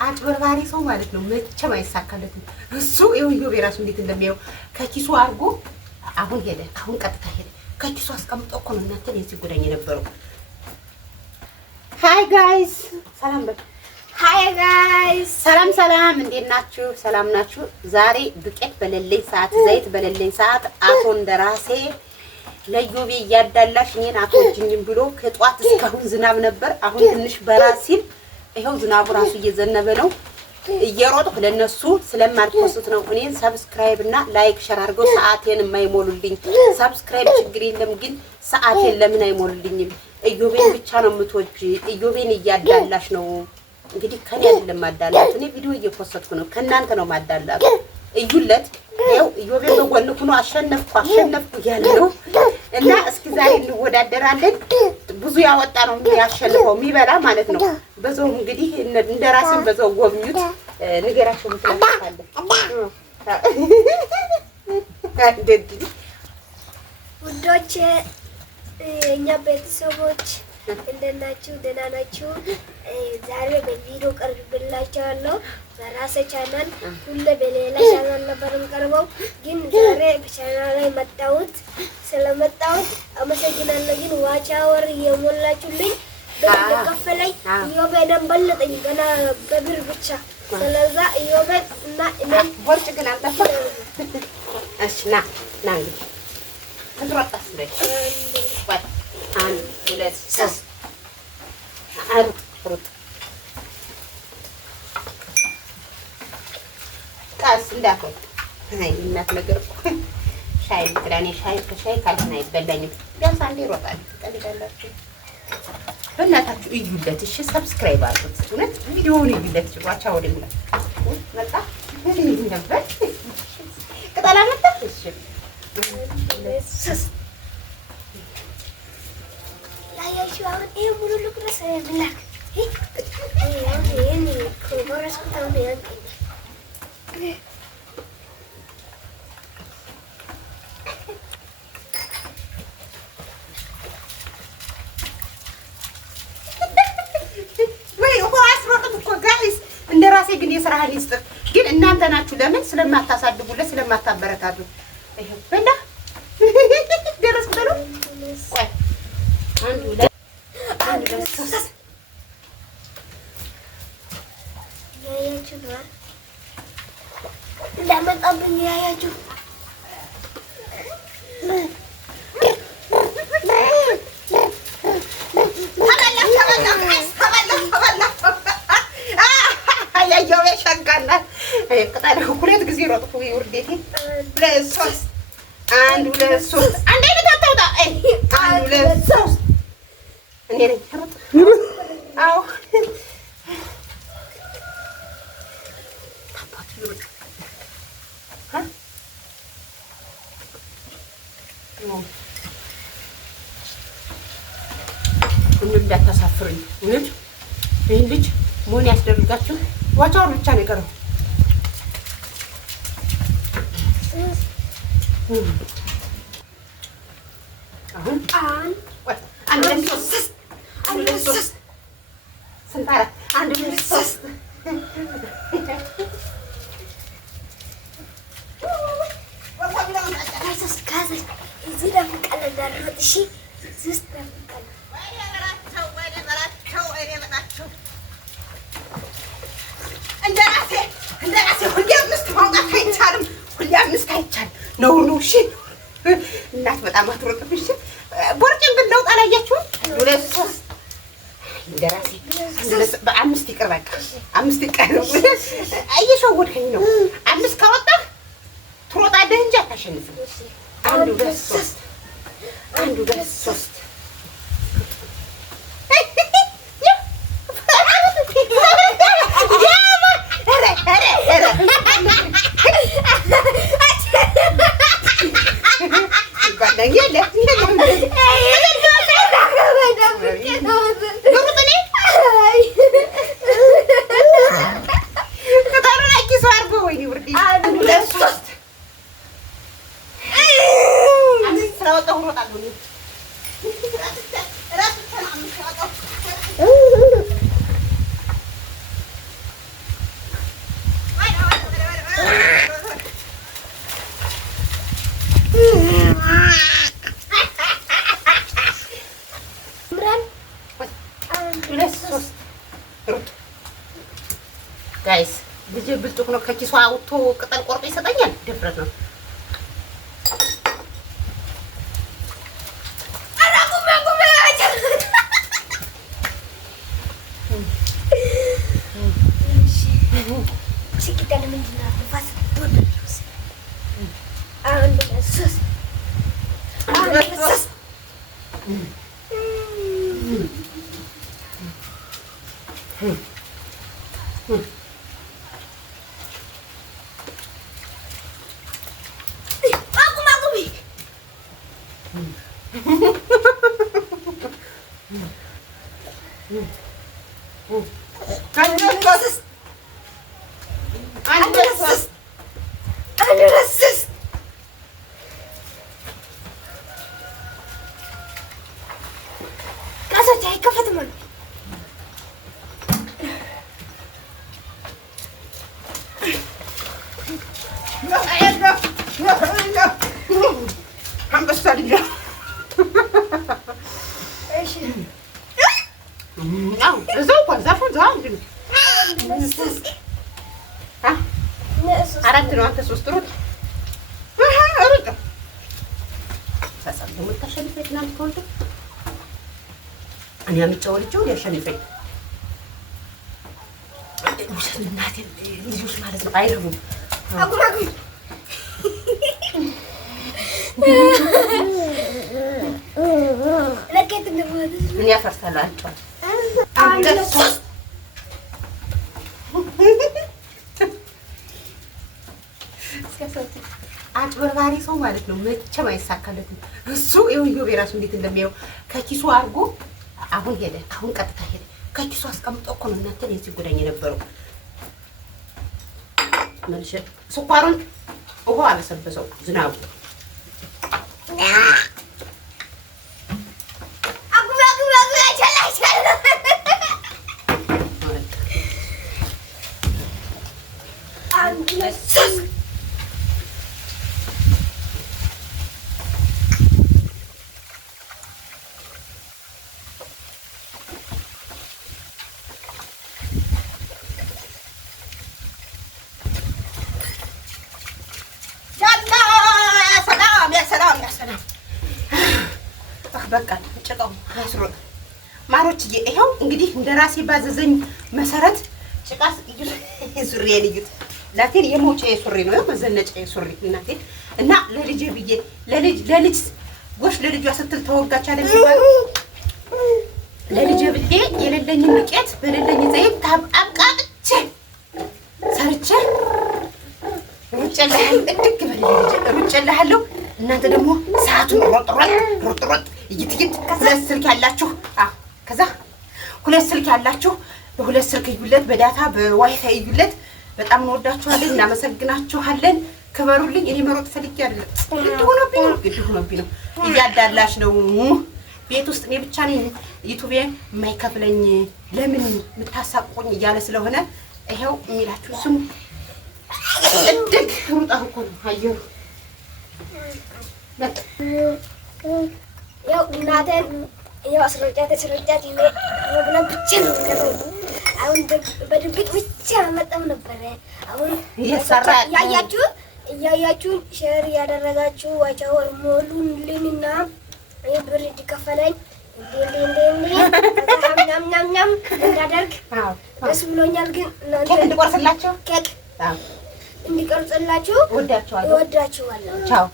አጭበርባሪ ሰው ማለት ነው። መቼም አይሳካለትም። እሱ ይኸው የራሱ እንዴት እንደሚያየው ከኪሱ አድርጎ አሁን ሄደ። አሁን ቀጥታ ሄደ። ከኪሱ አስቀምጦ እኮ ነው እናንተን የዚህ ጉዳኝ የነበረው። ሃይ ጋይስ ሰላም በል። ሃይ ጋይስ ሰላም፣ እንዴት ናችሁ? ሰላም ናችሁ? ዛሬ ዱቄት በሌለኝ ሰዓት፣ ዘይት በሌለኝ ሰዓት አቶ እንደራሴ ለዮቤ እያዳላሽ እኔን አትወጂኝም ብሎ ከጧት እስካሁን ዝናብ ነበር። አሁን ትንሽ በራስ ሲል ይኸው ዝናቡ ራሱ እየዘነበ ነው። እየሮጥኩ ለነሱ ስለማልፖስት ነው። እኔን ሰብስክራይብ እና ላይክ ሸር አድርገው ሰዓቴን የማይሞሉልኝ። ሰብስክራይብ ችግር የለም ግን ሰዓቴን ለምን አይሞሉልኝም? እዮቤን ብቻ ነው የምትወጂ፣ እዮቤን እያዳላሽ ነው። እንግዲህ ከኔ አይደለም ማዳላት፣ እኔ ቪዲዮ እየፖስትኩ ነው። ከእናንተ ነው ማዳላት። እዩለት ይኸው እዮቤን በጎን ሆኖ አሸነፍኩ እያለ ነው። እና እስኪ ዛሬ እንወዳደራለን። ብዙ ያወጣ ነው የሚያሸንፈው የሚበላ ማለት ነው። በዛውም እንግዲህ እንደራሴን በዛው ጎብኙት። ንገራቸው ምትላታለ ውዶች፣ እኛ ቤተሰቦች እንደት ናችሁ? ደህና ናችሁ? ዛሬ በቪዲዮ ቀርብላችኋለሁ። በራሴ ቻናል ሁሌ በሌላ ቻናል ነበር የምቀርበው፣ ግን ዛሬ በቻናል ላይ መጣሁት። ስለመጣሁት አመሰግናለሁ። ግን ዋች አወር እየሞላችሁልኝ በከፈለኝ እዮቤ በለጠኝ ገና በብር ብቻ። ስለዛ እዮቤ እና እኔን ወርጭ ግን አልጠፋ። እሺ ና እንግዲህ ትሮጣስ በል ወይ አንድ ሁለት ሶስት ሩጥ ቀስ እንዳትወጣ። አይ እናት ነገር እኮ ሻይ ትላኔ ሻይ ከሻይ ካልሆነ አይበላኝም። ቢያንስ አንዴ ይሮጣል። ትቀልዳላችሁ። በእናታችሁ እዩለት እሺ፣ ሰብስክራይብ አድርጉት። እውነት ቪዲዮውን እዩለት። ጭዋቻ ወደ ሙላት መጣ ምን ነበር ቅጠላ መጣ። እሺ ያያችሁ አሁን ይሄ ሙሉ ልቁረስ ብላክ ይሄን ኮቦረስ ኩታው ያን እንደራሴ ግን የስራህን ይስጥር። ግን እናንተ ናችሁ ለምን ስለማታሳድጉለት ስለማታበረታቱ። ይሄ በላ ደረስ ብሎ ቆይ አንድ ሁለት ሶስት ያያችሁ ነው ለማጣብኝ ያያችሁ ሁለት ጊዜ ሮጥኩ። ውርዴቴ ሁለት ሶስት አንድ ሁለት ሶስት አንድ አይነት አታውጣ። አንድ ሁለት ሶስት እኔ ነኝ ሮጥ። አዎ እንዳታሳፍሩኝ። እውነት ይህን ልጅ መሆን ያስደርጋችሁ። ዋቻውን ብቻ ነው የቀረው። አሁን አንድ ሁለት ሶስት አንድ ሁለት ሶስት ስንት አራት አንድ ሁለት ሶስት እዚህ ደግሞ ቀለል እሺ ሶስት እንደራሴ ሁሌ አምስት ማውጣት አይቻልም። ሁሌ አምስት አይቻልም ነው ነው። እሺ እናት በጣም አትሮጥም። እሺ ቦርጭን ብንለውጥ አላያችሁም? ሁለት ሶስት እንደራሴ በአምስት ይቅር በቃ አምስት ይቅር ነው። እየሸወድከኝ ነው። አምስት ካወጣህ ትሮጣለህ እንጂ አታሸንፍም። አንድ ሁለት ሶስት አንድ ሁለት ሶስት ጋይስ ልጅ ብልጡቅ ነው። ከኪሷ አውጥቶ ቅጠል ቆርጦ ይሰጠኛል። ድፍረት ነው። አራት ነው። አንተ ሶስት ሩጥ ሩጥ ሳሳብ የምታሸንፈኝ ትናንት ከወልደ እኔ አምጫወልቸው ሊያሸንፈኝ እናቴ ልጆች ማለት ነው። አይረቡም። ምን ያፈርሳሉ? አንጫል አጭበርባሪ ሰው ማለት ነው። መቼም አይሳካለትም። እሱ ይኸው የራሱ እንዴት እንደሚያየው ከኪሱ አድርጎ አሁን ሄደ። አሁን ቀጥታ ሄደ። ከኪሱ አስቀምጦ እኮ ነው እናንተን የዚህ ጉዳኝ የነበረው። መልሼ ስኳሩን ውሃ አበሰበሰው ዝናቡ በቃ ጭቃው አስሮጥ ማሮችዬ፣ ይኸው እንግዲህ እንደራሴ ባዘዘኝ መሰረት ጭቃ ሱሪዬን እዩት። ላቴን የመውጫ ሱሪ ነው መዘነጫ ሱሪ እናቴ እና ለልጄ ብዬ ለልጅ ጎሽ ለልጇ ስትል ተወጋች አይደል ይባል። ለልጄ ብዬ የሌለኝን ዱቄት በሌለኝ ዘይት ታብቃቅቼ ሰርቼ ሩጬልሃለሁ። እናንተ ደግሞ ሰዓቱን ሮጥ እይትይት ሁለት ስልክ ያላችሁ ከዛ ሁለት ስልክ ያላችሁ በሁለት ስልክ እዩለት፣ በዳታ በዋይፋይ እዩለት። በጣም እንወዳችኋለን፣ እናመሰግናችኋለን። ክበሩልኝ። እኔ መሮጥ ፈልጌ አይደለም፣ ግድ ሆኖብኝ ነው። እያዳላሽ ነው ቤት ውስጥ እኔ ብቻ ነኝ ዩቲዩብ የማይከፍለኝ ለምን የምታሳቁኝ እያለ ስለሆነ ይሄው የሚላችሁ ስሙ። እድግ ሩጣ እኮ ነው አየሩ። ያው እናቴን ያው አስሮጫት ብለን ብቻ ነው የምንቀረው። አሁን በድብቅ ብቻ መጣም ነበረ። አሁን እያያችሁ ሼር እያደረጋችሁ ዋቻው ሞሉልኝና ብር እንዲከፈለኝ ምናምን እንዳደርግ ደስ ብሎኛል። ግን እናንተ እንዲቆርስላችሁ ኬክ እንዲቆርስላችሁ እወዳችኋለሁ። ቻው።